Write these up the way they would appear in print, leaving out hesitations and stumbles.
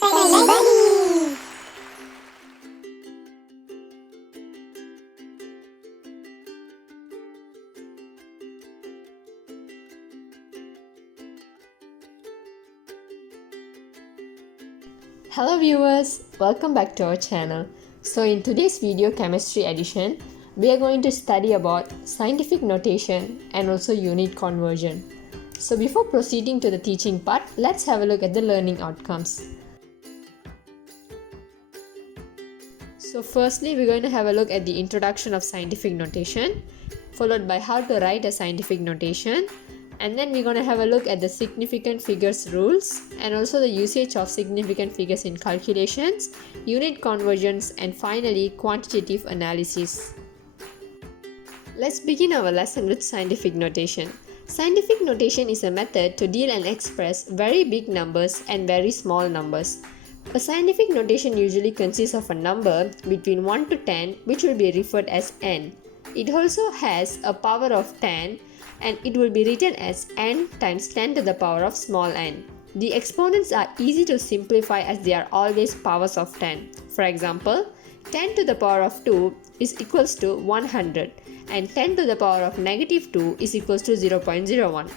Buddy. Hello viewers, welcome back to our channel. So in today's video chemistry edition, we are going to study about scientific notation and also unit conversion. So before proceeding to the teaching part, let's have a look at the learning outcomes. So firstly, we're going to have a look at the introduction of scientific notation, followed by how to write a scientific notation, and then we're going to have a look at the significant figures rules and also the usage of significant figures in calculations, unit conversions, and finally quantitative analysis. Let's begin our lesson with scientific notation. Scientific notation is a method to deal and express very big numbers and very small numbers. A scientific notation usually consists of a number between 1 to 10, which will be referred as n. It also has a power of 10, and it will be written as n times 10 to the power of small n. The exponents are easy to simplify as they are always powers of 10. For example, 10 to the power of 2 is equals to 100 and 10 to the power of negative 2 is equals to 0.01.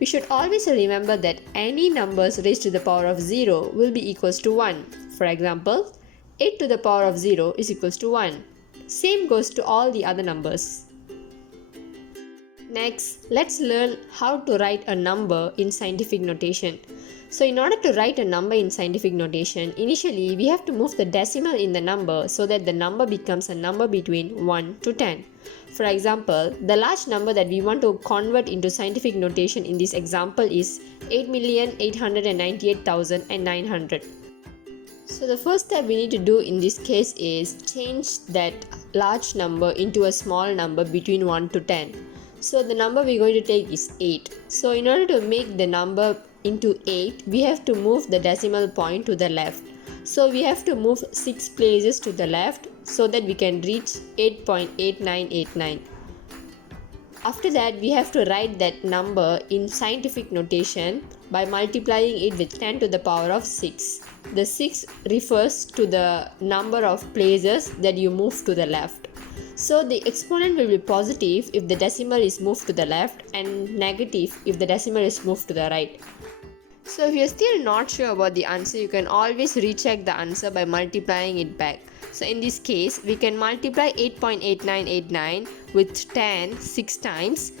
We should always remember that any numbers raised to the power of 0 will be equals to 1. For example, 8 to the power of 0 is equals to 1. Same goes to all the other numbers. Next, let's learn how to write a number in scientific notation. So in order to write a number in scientific notation, initially we have to move the decimal in the number so that the number becomes a number between 1 to 10. For example, the large number that we want to convert into scientific notation in this example is 8,898,900. So the first step we need to do in this case is change that large number into a small number between 1 to 10. So the number we're going to take is 8. So in order to make the number into 8, we have to move the decimal point to the left. So we have to move 6 places to the left so that we can reach 8.8989. After that, we have to write that number in scientific notation by multiplying it with 10 to the power of 6. The 6 refers to the number of places that you move to the left. So the exponent will be positive if the decimal is moved to the left and negative if the decimal is moved to the right. So if you're still not sure about the answer, you can always recheck the answer by multiplying it back. So in this case, we can multiply 8.8989 with 10 6 times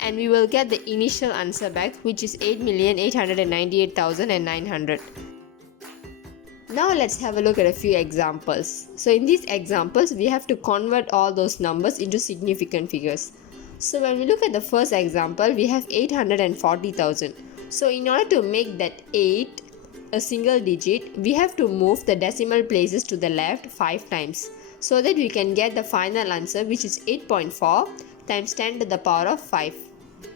and we will get the initial answer back, which is 8,898,900. Now let's have a look at a few examples. So in these examples, we have to convert all those numbers into significant figures. So when we look at the first example, we have 840,000. So in order to make that 8 a single digit, we have to move the decimal places to the left 5 times so that we can get the final answer, which is 8.4 times 10 to the power of 5.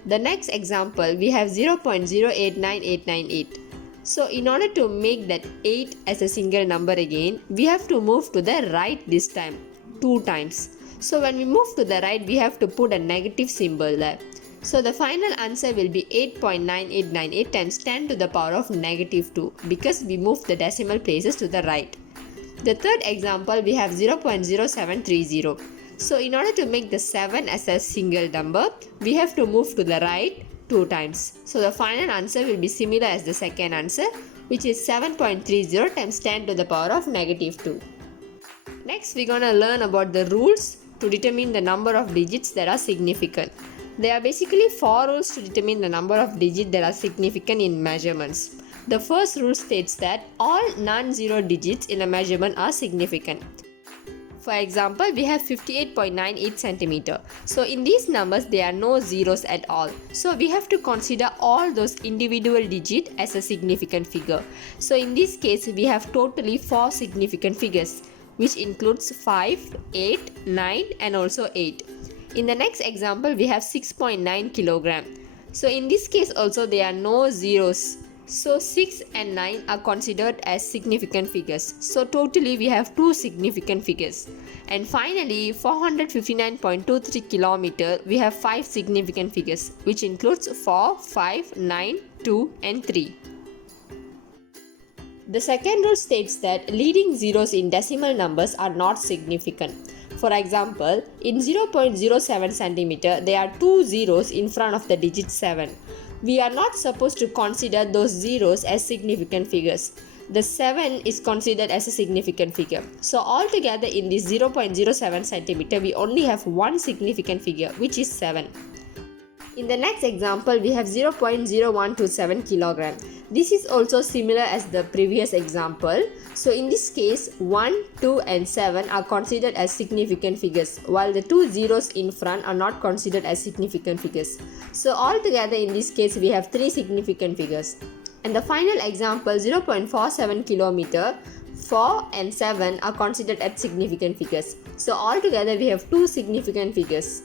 The next example, we have 0.089898. So in order to make that 8 as a single number again, we have to move to the right this time 2 times. So when we move to the right, we have to put a negative symbol there. So the final answer will be 8.9898 times 10 to the power of negative 2 because we moved the decimal places to the right. The third example, we have 0.0730. So in order to make the 7 as a single number, we have to move to the right 2 times. So the final answer will be similar as the second answer, which is 7.30 times 10 to the power of negative 2. Next, we're going to learn about the rules to determine the number of digits that are significant. There are basically 4 rules to determine the number of digits that are significant in measurements. The first rule states that all non-zero digits in a measurement are significant. For example, we have 58.98 centimeter. So in these numbers, there are no zeros at all. So we have to consider all those individual digits as a significant figure. So in this case, we have totally 4 significant figures, which includes 5, 8, 9 and also 8. In the next example, we have 6.9 kilogram. So in this case also, there are no zeros. So 6 and 9 are considered as significant figures. So totally we have 2 significant figures. And finally, 459.23 kilometer, we have 5 significant figures, which includes 4, 5, 9, 2 and 3. The second rule states that leading zeros in decimal numbers are not significant. For example, in 0.07 centimeter, there are two zeros in front of the digit 7. We are not supposed to consider those zeros as significant figures. The 7 is considered as a significant figure. So altogether in this 0.07 centimeter, we only have one significant figure, which is 7. In the next example, we have 0.0127 kilogram. This is also similar as the previous example. So in this case, 1, 2 and 7 are considered as significant figures, while the two zeros in front are not considered as significant figures. So altogether in this case, we have three significant figures. And the final example, 0.47 kilometer, 4 and 7 are considered as significant figures. So altogether we have two significant figures.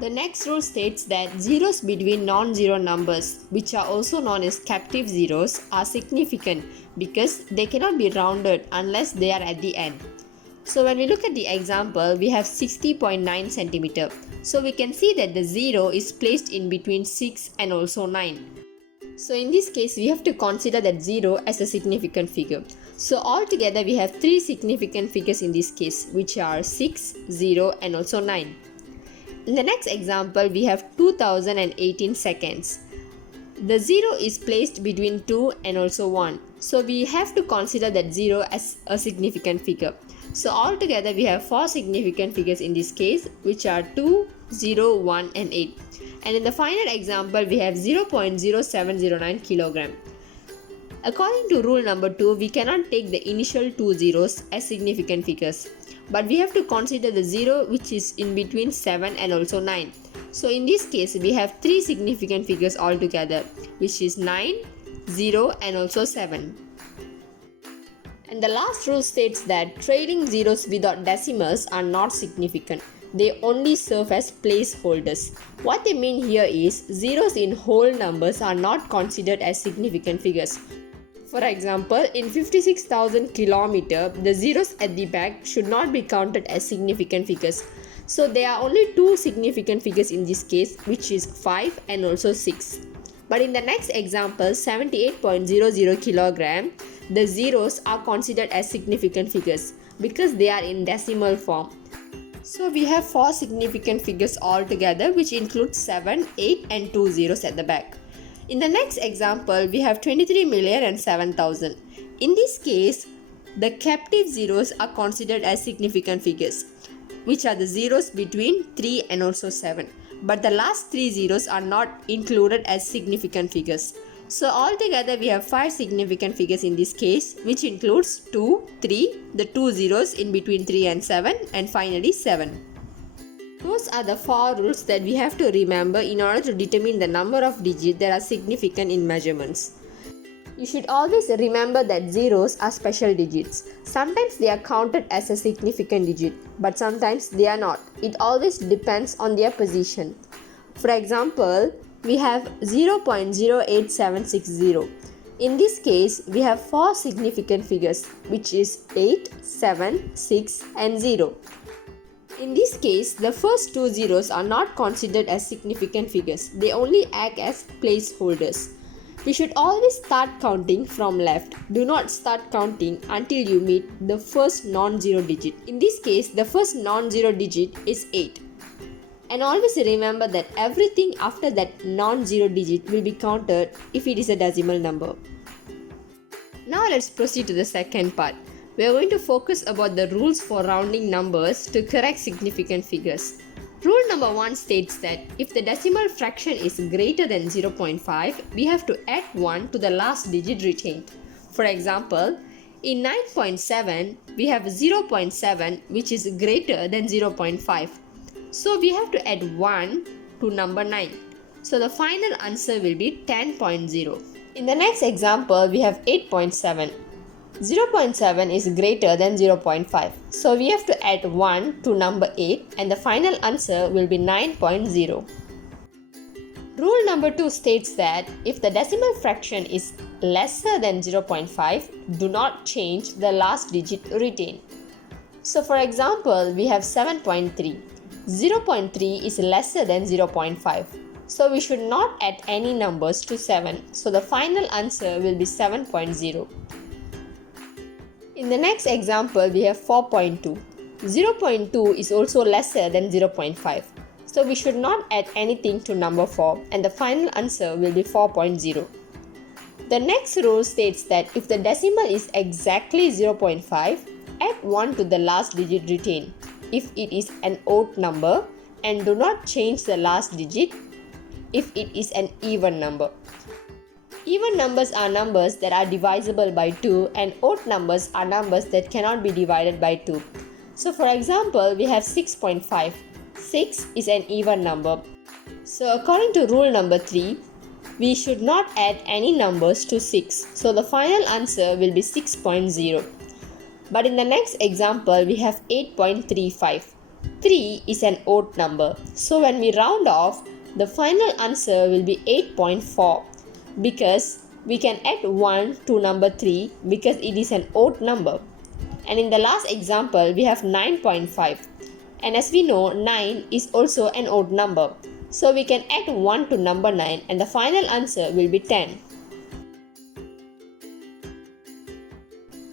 The next rule states that zeros between non-zero numbers, which are also known as captive zeros, are significant because they cannot be rounded unless they are at the end. So when we look at the example, we have 60.9 centimeter. So we can see that the 0 is placed in between 6 and also 9. So in this case, we have to consider that 0 as a significant figure. So altogether we have three significant figures in this case, which are 6, 0 and also 9. In the next example, we have 2018 seconds. The 0 is placed between 2 and also 1. So we have to consider that 0 as a significant figure. So altogether we have four significant figures in this case, which are 2, 0, 1 and 8. And in the final example, we have 0.0709 kilogram. According to rule number 2, we cannot take the initial two zeros as significant figures, but we have to consider the 0 which is in between 7 and also 9. So in this case, we have three significant figures altogether, which is 9, 0 and also 7. And the last rule states that trailing zeros without decimals are not significant. They only serve as placeholders. What they mean here is zeros in whole numbers are not considered as significant figures. For example, in 56,000 kilometer, the zeros at the back should not be counted as significant figures. So there are only two significant figures in this case, which is 5 and also 6. But in the next example, 78.00 kilogram, the zeros are considered as significant figures because they are in decimal form. So we have four significant figures altogether, which include 7, 8 and 2 zeros at the back. In the next example, we have 23,007,000. In this case, the captive zeros are considered as significant figures, which are the zeros between 3 and also 7. But the last three zeros are not included as significant figures. So altogether we have five significant figures in this case, which includes 2, 3, the two zeros in between 3 and 7, and finally 7. Those are the four rules that we have to remember in order to determine the number of digits that are significant in measurements. You should always remember that zeros are special digits. Sometimes they are counted as a significant digit, but sometimes they are not. It always depends on their position. For example, we have 0.08760. In this case, we have four significant figures, which is 8, 7, 6 and 0. In this case, the first two zeros are not considered as significant figures. They only act as placeholders. We should always start counting from left. Do not start counting until you meet the first non-zero digit. In this case, the first non-zero digit is 8. And always remember that everything after that non-zero digit will be counted if it is a decimal number. Now let's proceed to the second part. We are going to focus about the rules for rounding numbers to correct significant figures. Rule number 1 states that if the decimal fraction is greater than 0.5, we have to add 1 to the last digit retained. For example, in 9.7, we have 0.7 which is greater than 0.5. So we have to add 1 to number 9. So the final answer will be 10.0. In the next example, we have 8.7. 0.7 is greater than 0.5. So we have to add 1 to number 8 and the final answer will be 9.0. Rule number 2 states that if the decimal fraction is lesser than 0.5, do not change the last digit retained. So for example, we have 7.3. 0.3 is lesser than 0.5. So we should not add any numbers to 7. So the final answer will be 7.0. In the next example, we have 4.2. 0.2 is also lesser than 0.5. So we should not add anything to number 4 and the final answer will be 4.0. The next rule states that if the decimal is exactly 0.5, add 1 to the last digit retained if it is an odd number and do not change the last digit if it is an even number. Even numbers are numbers that are divisible by 2 and odd numbers are numbers that cannot be divided by 2. So for example, we have 6.5. 6 is an even number. So according to rule number 3, we should not add any numbers to 6. So the final answer will be 6.0. But in the next example, we have 8.35. 3 is an odd number. So when we round off, the final answer will be 8.4 because we can add 1 to number 3 because it is an odd number. And in the last example, we have 9.5. And as we know, 9 is also an odd number. So we can add 1 to number 9 and the final answer will be 10.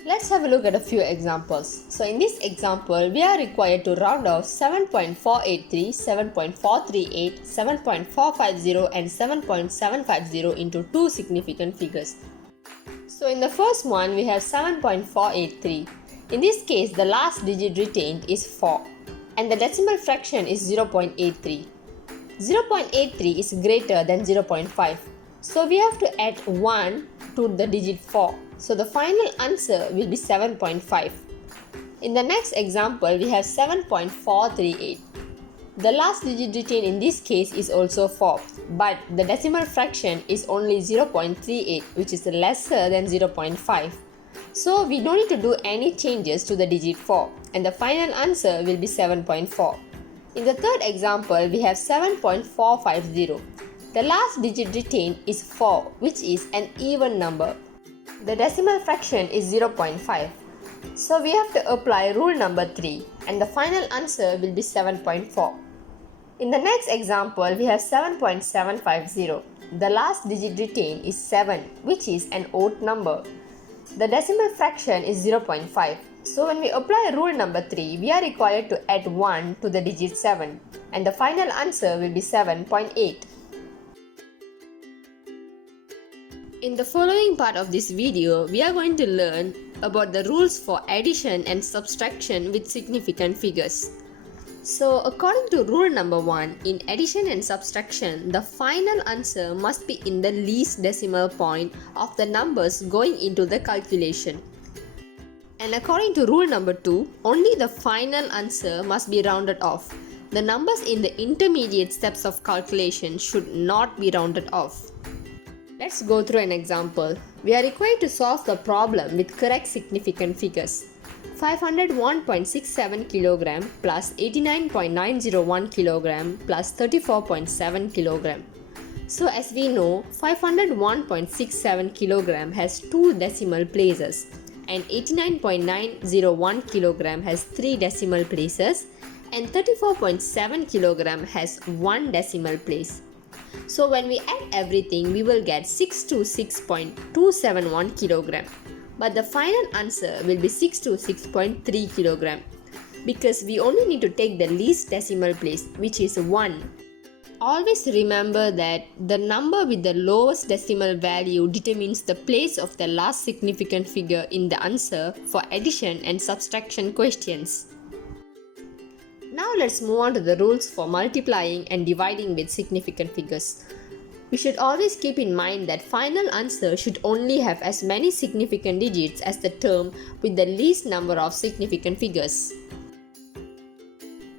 Let's have a look at a few examples. So in this example, we are required to round off 7.483, 7.438, 7.450 and 7.750 into two significant figures. So in the first one, we have 7.483. In this case, the last digit retained is 4 and the decimal fraction is 0.83. 0.83 is greater than 0.5. So we have to add 1 to the digit 4. So the final answer will be 7.5. In the next example, we have 7.438. The last digit retained in this case is also 4, but the decimal fraction is only 0.38, which is lesser than 0.5. So we don't need to do any changes to the digit 4, and the final answer will be 7.4. In the third example, we have 7.450. The last digit retained is 4, which is an even number. The decimal fraction is 0.5. So we have to apply rule number 3 and the final answer will be 7.4. In the next example, we have 7.750. The last digit retained is 7, which is an odd number. The decimal fraction is 0.5. So when we apply rule number 3, we are required to add 1 to the digit 7 and the final answer will be 7.8. In the following part of this video, we are going to learn about the rules for addition and subtraction with significant figures. So according to rule number 1, in addition and subtraction, the final answer must be in the least decimal point of the numbers going into the calculation. And according to rule number 2, only the final answer must be rounded off. The numbers in the intermediate steps of calculation should not be rounded off. Let's go through an example. We are required to solve the problem with correct significant figures. 501.67 kg plus 89.901 kg plus 34.7 kg. So as we know, 501.67 kg has 2 decimal places and 89.901 kg has 3 decimal places and 34.7 kg has 1 decimal place. So when we add everything, we will get 626.271 kg. But the final answer will be 626.3 kg because we only need to take the least decimal place, which is 1. Always remember that the number with the lowest decimal value determines the place of the last significant figure in the answer for addition and subtraction questions. Now let's move on to the rules for multiplying and dividing with significant figures. We should always keep in mind that final answer should only have as many significant digits as the term with the least number of significant figures.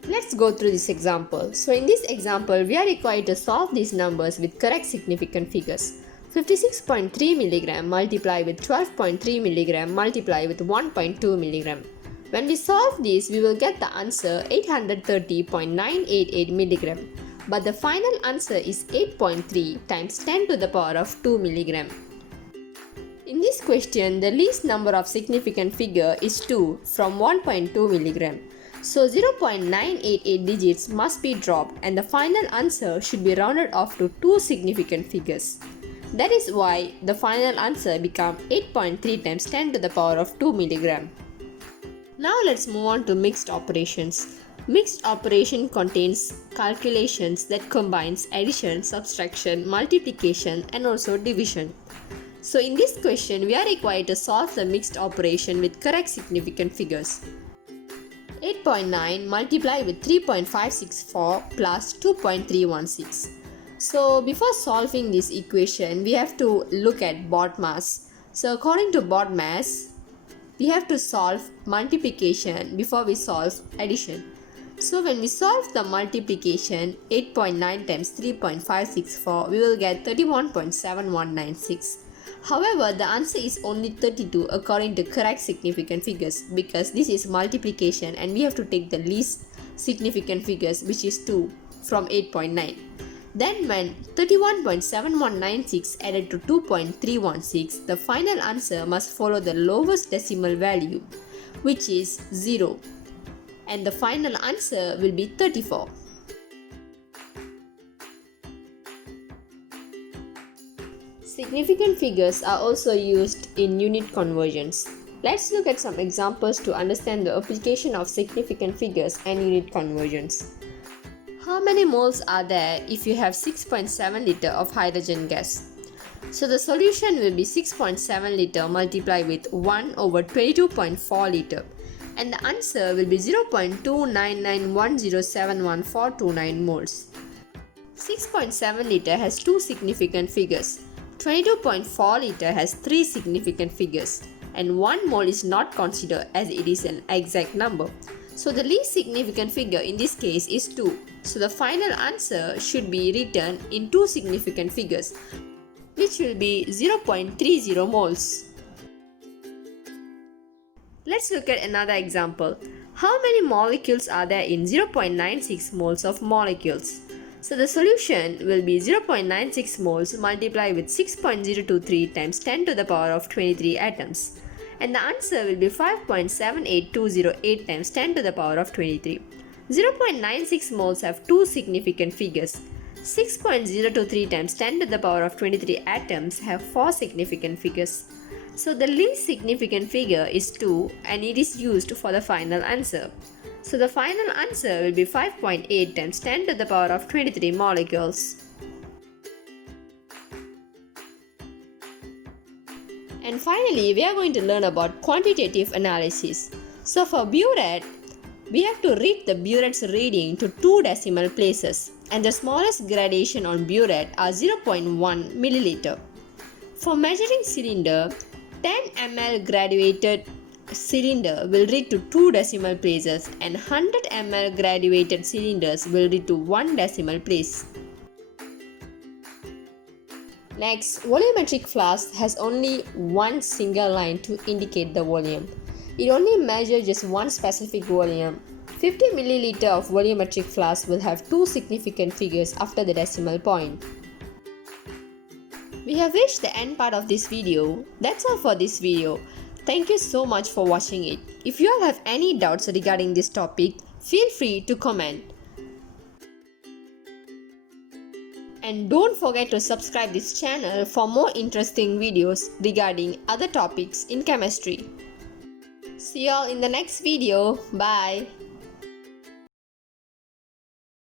Let's go through this example. So in this example, we are required to solve these numbers with correct significant figures. 56.3 mg multiplied with 12.3 mg multiplied with 1.2 mg. When we solve this, we will get the answer 830.988 mg. But the final answer is 8.3 times 10 to the power of 2 mg. In this question, the least number of significant figure is 2 from 1.2 mg. So 0.988 digits must be dropped and the final answer should be rounded off to two significant figures. That is why the final answer becomes 8.3 times 10 to the power of 2 milligram. Now let's move on to mixed operations. Mixed operation contains calculations that combines addition, subtraction, multiplication and also division. So in this question, we are required to solve the mixed operation with correct significant figures. 8.9 multiplied with 3.564 plus 2.316. So before solving this equation, we have to look at BODMAS. So according to BODMAS, we have to solve multiplication before we solve addition. So when we solve the multiplication, 8.9 times 3.564, we will get 31.7196. However, the answer is only 32 according to correct significant figures because this is multiplication and we have to take the least significant figures, which is 2 from 8.9. Then when 31.7196 added to 2.316, the final answer must follow the lowest decimal value, which is 0. And the final answer will be 34. Significant figures are also used in unit conversions. Let's look at some examples to understand the application of significant figures and unit conversions. How many moles are there if you have 6.7 liter of hydrogen gas? So the solution will be 6.7 liter multiplied with 1 over 22.4 liter. And the answer will be 0.2991071,429 moles. 6.7 liter has two significant figures. 22.4 liter has three significant figures. And 1 mole is not considered as it is an exact number. So the least significant figure in this case is 2. So the final answer should be written in two significant figures, which will be 0.30 moles. Let's look at another example. How many molecules are there in 0.96 moles of molecules? So the solution will be 0.96 moles multiplied with 6.023 times 10 to the power of 23 atoms. And the answer will be 5.78208 times 10 to the power of 23. 0.96 moles have two significant figures. 6.023 times 10 to the power of 23 atoms have four significant figures. So the least significant figure is 2 and it is used for the final answer. So the final answer will be 5.8 times 10 to the power of 23 molecules. And finally, we are going to learn about quantitative analysis. So for burette, we have to read the burette's reading to two decimal places, and the smallest gradation on burette are 0.1 milliliter. For measuring cylinder, 10 ml graduated cylinder will read to two decimal places and 100 ml graduated cylinders will read to one decimal place. Next, volumetric flask has only one single line to indicate the volume. It only measures just one specific volume. 50 ml of volumetric flask will have two significant figures after the decimal point. We have reached the end part of this video. That's all for this video. Thank you so much for watching it. If you all have any doubts regarding this topic, feel free to comment. And don't forget to subscribe this channel for more interesting videos regarding other topics in chemistry. See you all in the next video. Bye.